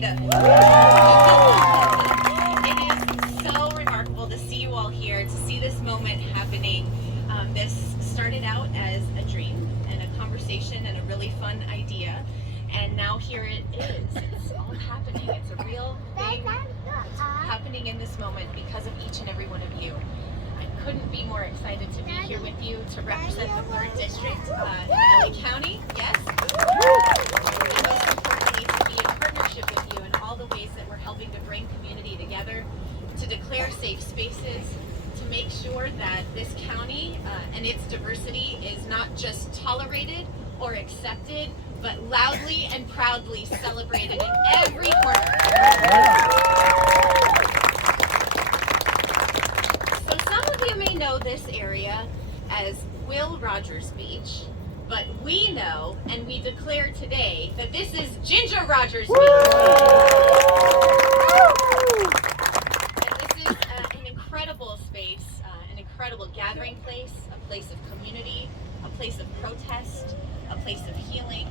It is so remarkable to see you all here, to see this moment happening. This started out as a dream and a conversation and a really fun idea, and now here it is. It's all happening. It's a real thing. It's happening in this moment because of each and every one of you. I couldn't be more excited to be here with you to represent the 3rd District in LA County. Yes. And most importantly, to be in partnership with you in all the ways that we're helping to bring community together, to declare safe spaces, to make sure that this county and its diversity is not just tolerated or accepted, but loudly and proudly celebrated in every corner. So some of you may know this area as Will Rogers Beach, but we know and we declare today that this is Ginger Rogers Beach. And this is an incredible space, an incredible gathering place, a place of community, a place of protest, a place of healing,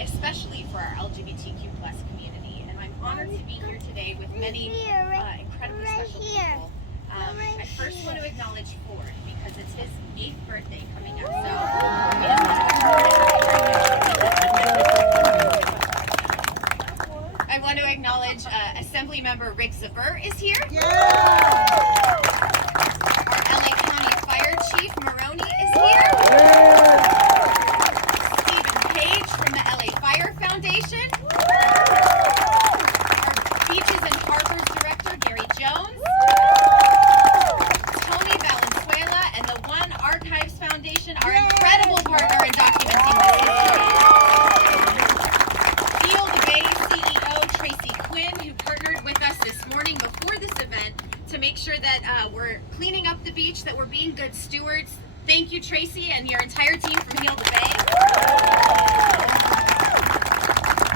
especially for our LGBTQ plus community. And I'm honored to be here today with many incredibly special people. I first want to acknowledge Ford because it's his 8th birthday coming up. I want to acknowledge Assembly Member Rick Zbur is here. Our LA County Fire Chief Maroney is here. Stephen Page from the LA Fire Foundation. Our Beaches and Harbors Director Gary Jones. Tony Valenzuela and the One Archives Foundation, our incredible partner in documenting this history. Field Bay CEO Tracy Quinn, who partnered with us this morning before this event to make sure that we're cleaning up the beach, that we're being good stewards. Thank you, Tracy, and your entire team from Field Bay.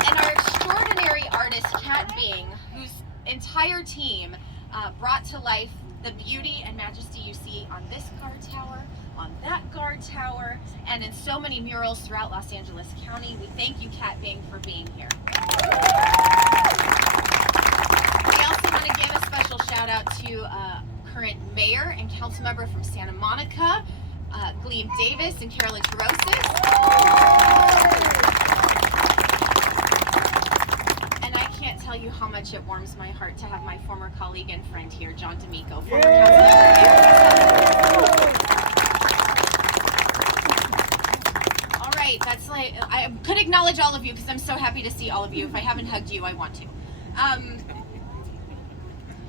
And our extraordinary artist, KATBING, whose entire team brought to life the beauty and majesty you see on this guard tower, on that guard tower, and in so many murals throughout Los Angeles County. We thank you, KATBING, for being here. We also want to give a special shout out to current mayor and council member from Santa Monica, Gleam Davis and Carolyn Tarosis. And I can't tell you how much it warms my heart to have my former colleague and friend here, John D'Amico, former council member. All right, that's like, I could acknowledge all of you because I'm so happy to see all of you. If I haven't hugged you, I want to.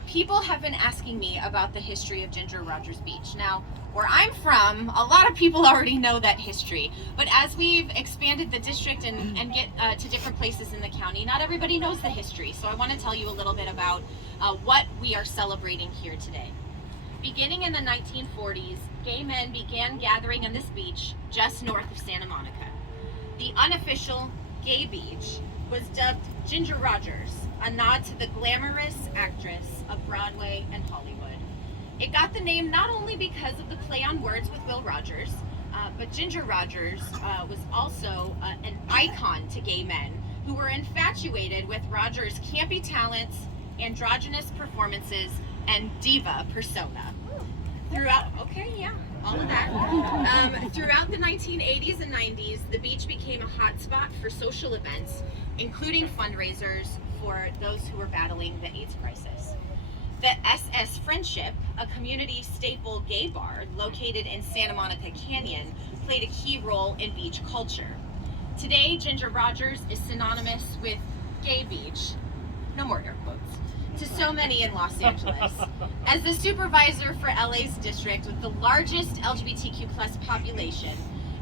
People have been asking me about the history of Ginger Rogers Beach. Now, where I'm from, a lot of people already know that history, but as we've expanded the district and get to different places in the county, not everybody knows the history. So I want to tell you a little bit about what we are celebrating here today. Beginning in the 1940s, gay men began gathering on this beach just north of Santa Monica. The unofficial gay beach was dubbed Ginger Rogers, a nod to the glamorous actress of Broadway and Hollywood. It got the name not only because of the play on words with Will Rogers, but Ginger Rogers was also an icon to gay men who were infatuated with Rogers' campy talents, androgynous performances, and diva persona. Throughout the 1980s and 90s, the beach became a hotspot for social events, including fundraisers for those who were battling the AIDS crisis. The SS Friendship, a community staple gay bar located in Santa Monica Canyon, played a key role in beach culture. Today, Ginger Rogers is synonymous with gay beach, no more air quotes, to so many in Los Angeles. As the supervisor for LA's district with the largest LGBTQ plus population,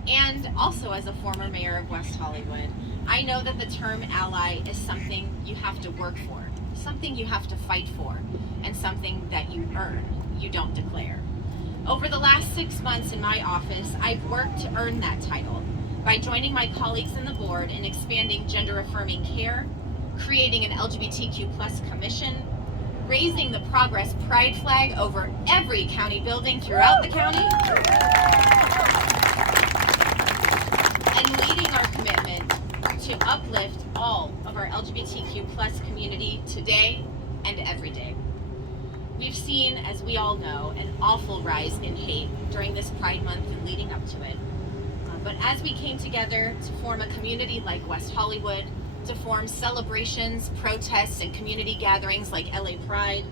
and also as a former mayor of West Hollywood, I know that the term ally is something you have to work for, something you have to fight for, and something that you earn, you don't declare. Over the last 6 months in my office, I've worked to earn that title by joining my colleagues in the board in expanding gender-affirming care, creating an LGBTQ plus commission, raising the Progress Pride flag over every county building throughout the county, and leading our commitment to uplift all of our LGBTQ plus community today and every day. We've seen, as we all know, an awful rise in hate during this Pride Month and leading up to it. But as we came together to form a community like West Hollywood, to form celebrations, protests, and community gatherings like LA Pride,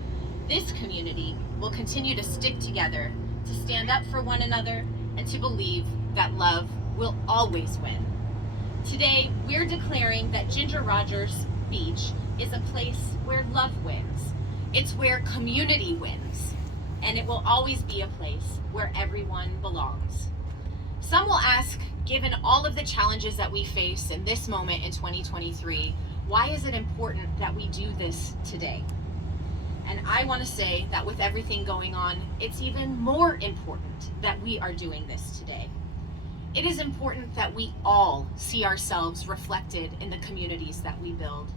this community will continue to stick together, to stand up for one another, and to believe that love will always win. Today, we're declaring that Ginger Rogers Beach is a place where love wins. It's where community wins, and it will always be a place where everyone belongs. Some will ask, given all of the challenges that we face in this moment in 2023, why is it important that we do this today? And I want to say that with everything going on, it's even more important that we are doing this today. It is important that we all see ourselves reflected in the communities that we build.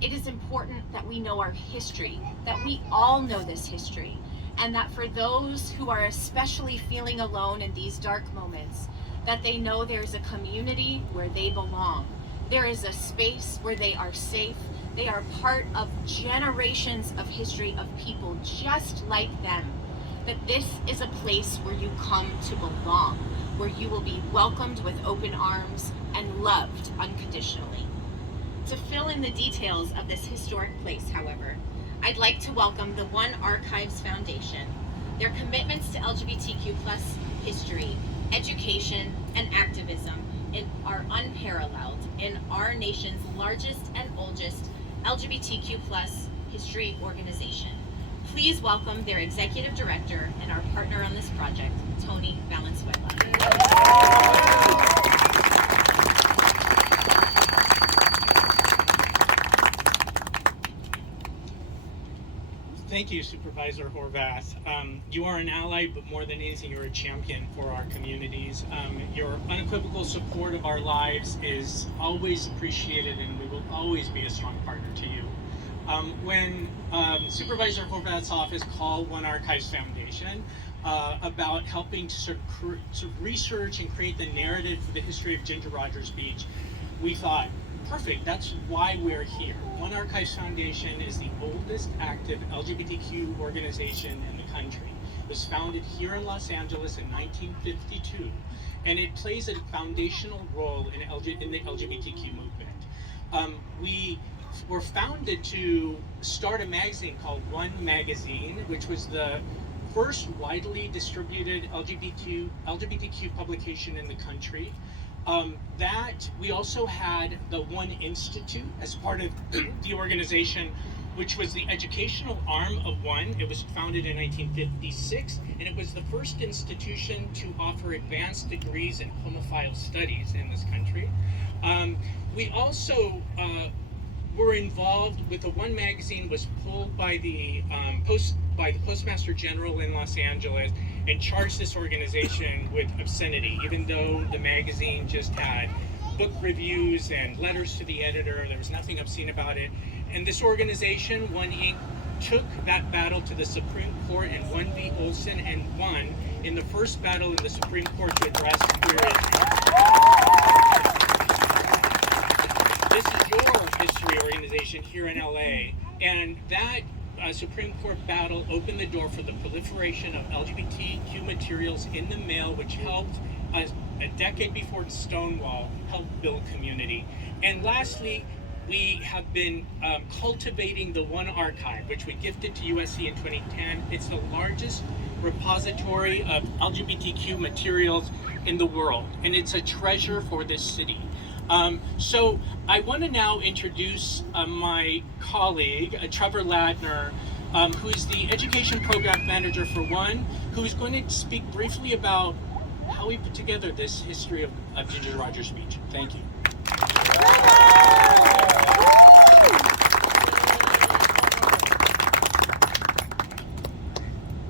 It is important that we know our history, that we all know this history, and that for those who are especially feeling alone in these dark moments, that they know there's a community where they belong. There is a space where they are safe. They are part of generations of history of people just like them. That this is a place where you come to belong, where you will be welcomed with open arms and loved unconditionally. To fill in the details of this historic place, however, I'd like to welcome the One Archives Foundation. Their commitments to LGBTQ+ history, education, and activism are unparalleled in our nation's largest and oldest LGBTQ+ history organization. Please welcome their executive director and our partner on this project, Tony Valenzuela. Thank you, Supervisor Horvath. You are an ally, but more than anything, you're a champion for our communities. Your unequivocal support of our lives is always appreciated, and we will always be a strong partner to you. When Supervisor Horvath's office called One Archives Foundation about helping to sort of research and create the narrative for the history of Ginger Rogers Beach, we thought, perfect, that's why we're here. One Archives Foundation is the oldest active LGBTQ organization in the country. It was founded here in Los Angeles in 1952, and it plays a foundational role in the LGBTQ movement. We were founded to start a magazine called One Magazine, which was the first widely distributed LGBTQ publication in the country. That we also had the One Institute as part of the organization, which was the educational arm of One. It was founded in 1956, and it was the first institution to offer advanced degrees in homophile studies in this country. We also were involved with the One magazine, was pulled by the Postmaster General in Los Angeles and charged this organization with obscenity, even though the magazine just had book reviews and letters to the editor. There was nothing obscene about it. And this organization, One Inc., took that battle to the Supreme Court in 1 v. Olson and won in the first battle in the Supreme Court to address queer issues. This is your history organization here in LA, and that Supreme Court battle opened the door for the proliferation of LGBTQ materials in the mail, which helped us a decade before Stonewall help build community. And lastly, we have been cultivating the One Archive, which we gifted to USC in 2010. It's the largest repository of LGBTQ materials in the world, and it's a treasure for this city. So I want to now introduce my colleague, Trevor Ladner, who is the Education Program Manager for One, who is going to speak briefly about how we put together this history of Ginger Rogers Beach. Thank you.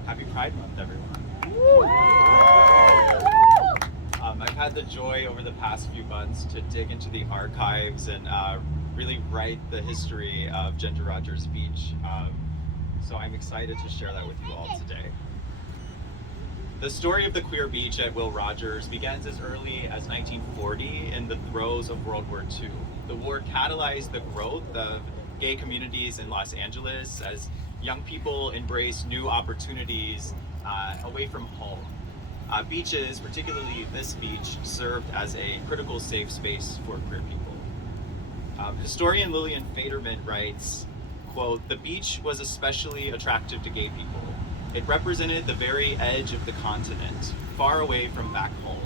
Happy Pride Month, everyone. I've had the joy over the past few months to dig into the archives and really write the history of Ginger Rogers Beach. So I'm excited to share that with you all today. The story of the queer beach at Will Rogers begins as early as 1940 in the throes of World War II. The war catalyzed the growth of gay communities in Los Angeles as young people embrace new opportunities away from home. Beaches, particularly this beach, served as a critical safe space for queer people. Historian Lillian Faderman writes, quote, "The beach was especially attractive to gay people. It represented the very edge of the continent, far away from back home.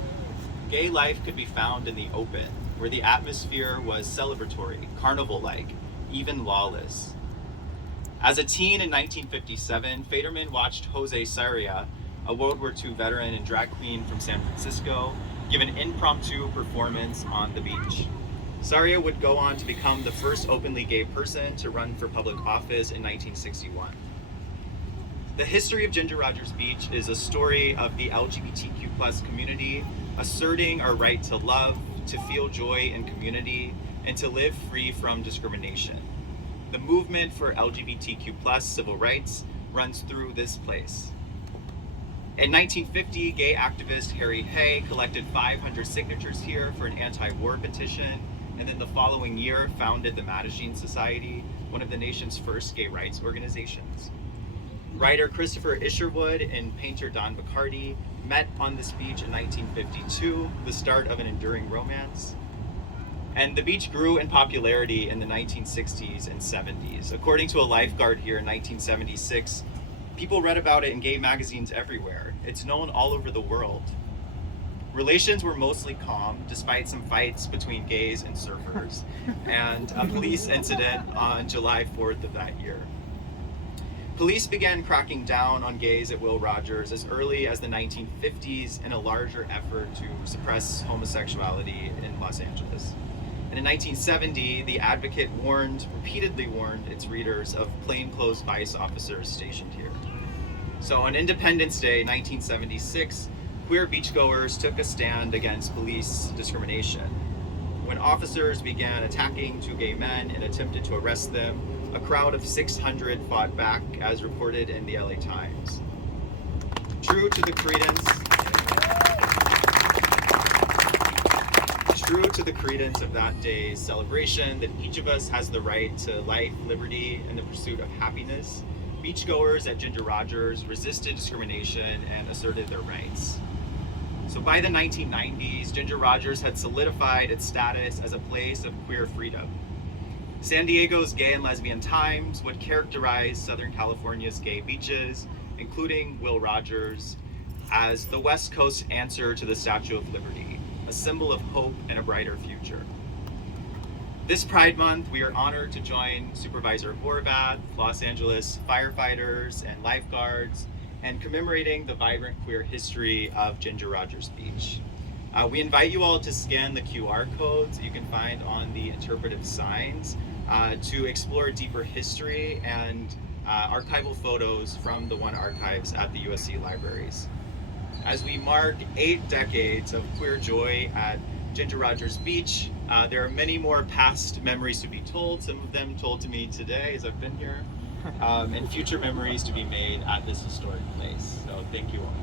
Gay life could be found in the open, where the atmosphere was celebratory, carnival-like, even lawless." As a teen in 1957, Faderman watched Jose Sarria, a World War II veteran and drag queen from San Francisco, give an impromptu performance on the beach. Sarria would go on to become the first openly gay person to run for public office in 1961. The history of Ginger Rogers Beach is a story of the LGBTQ+ community asserting our right to love, to feel joy in community, and to live free from discrimination. The movement for LGBTQ+ civil rights runs through this place. In 1950, gay activist Harry Hay collected 500 signatures here for an anti-war petition, and then the following year founded the Mattachine Society, one of the nation's first gay rights organizations. Writer Christopher Isherwood and painter Don Bacardi met on this beach in 1952, the start of an enduring romance. And the beach grew in popularity in the 1960s and 70s. According to a lifeguard here in 1976, people read about it in gay magazines everywhere. It's known all over the world. Relations were mostly calm, despite some fights between gays and surfers, and a police incident on July 4th of that year. Police began cracking down on gays at Will Rogers as early as the 1950s in a larger effort to suppress homosexuality in Los Angeles. And in 1970, the Advocate repeatedly warned its readers of plainclothes ICE officers stationed here. So on Independence Day, 1976, queer beachgoers took a stand against police discrimination. When officers began attacking two gay men and attempted to arrest them, a crowd of 600 fought back, as reported in the LA Times. True to the credence of that day's celebration that each of us has the right to life, liberty, and the pursuit of happiness, beachgoers at Ginger Rogers resisted discrimination and asserted their rights. So by the 1990s, Ginger Rogers had solidified its status as a place of queer freedom. San Diego's Gay and Lesbian Times would characterize Southern California's gay beaches, including Will Rogers, as the West Coast's answer to the Statue of Liberty, a symbol of hope and a brighter future. This Pride Month, we are honored to join Supervisor Horvath, Los Angeles firefighters, and lifeguards, and commemorating the vibrant queer history of Ginger Rogers Beach. We invite you all to scan the QR codes you can find on the interpretive signs to explore deeper history and archival photos from the One Archives at the USC libraries. As we mark 8 decades of queer joy at Ginger Rogers Beach, there are many more past memories to be told, some of them told to me today as I've been here, and future memories to be made at this historic place. So thank you all.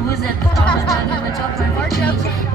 Who's at the top of the